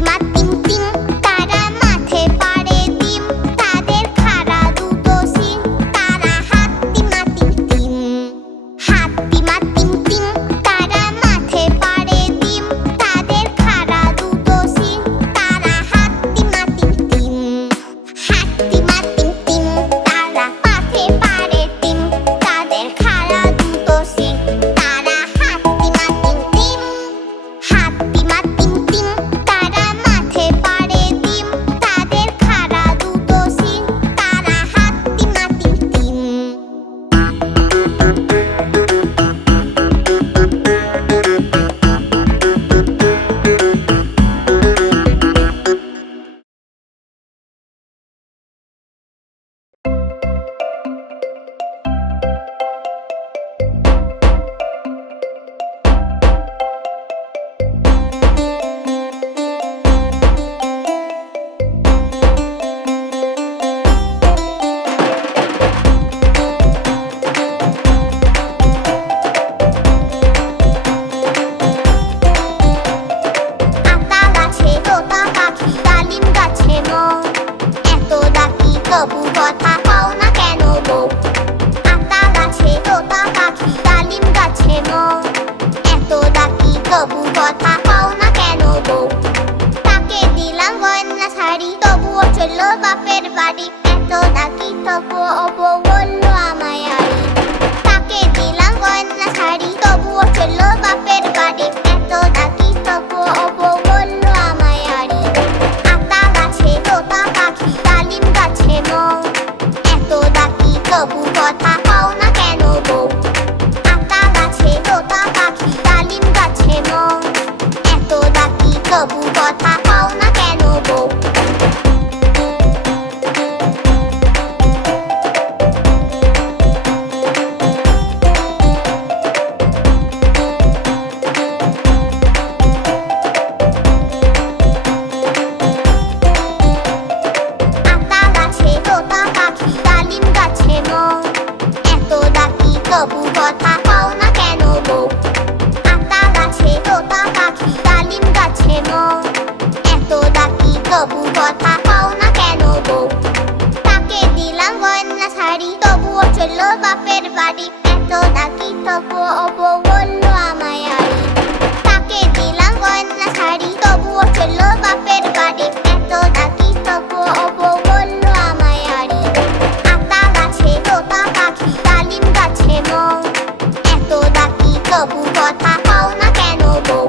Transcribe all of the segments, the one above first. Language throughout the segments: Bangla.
my thing. পারে এত ডাকি তবু কথা পাও না কেন বউ? তাকে দিলাম শাড়ি, তবুও চলল বাপের বাড়ি। এত ডাকি তবু বউ। তবু কথা পাও না কেন বউ চলল বাপের বাড়ি। এত ডাকি তবু বউ বলল আমায় আড়ি। তাকে দিলাম গয়না শাড়ি, তবুও চলল বাপের বাড়ি। এত ডাকি তবুও বউ বলল আমায় আড়ি। আতা গাছে, তোতা পাখি, ডালিম গাছে মৌ। এত ডাকি তবু কথা পাও না কেন বউ?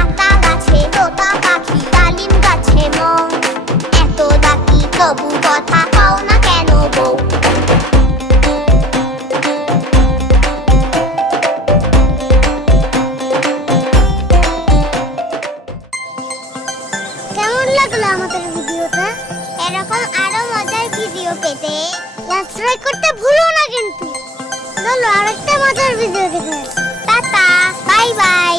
আতা গাছে, তোতা পাখি, ডালিম গাছে মৌ। এত ডাকি তবু কথা পাও না কেন বউ? লাগল আমাদের ভিডিওটা। এরকম আরও মজার ভিডিও পেতে সাবস্ক্রাইব করতে ভুলো না কিন্তু। চলো আরেকটা মজার ভিডিও দেখে। Tata bye bye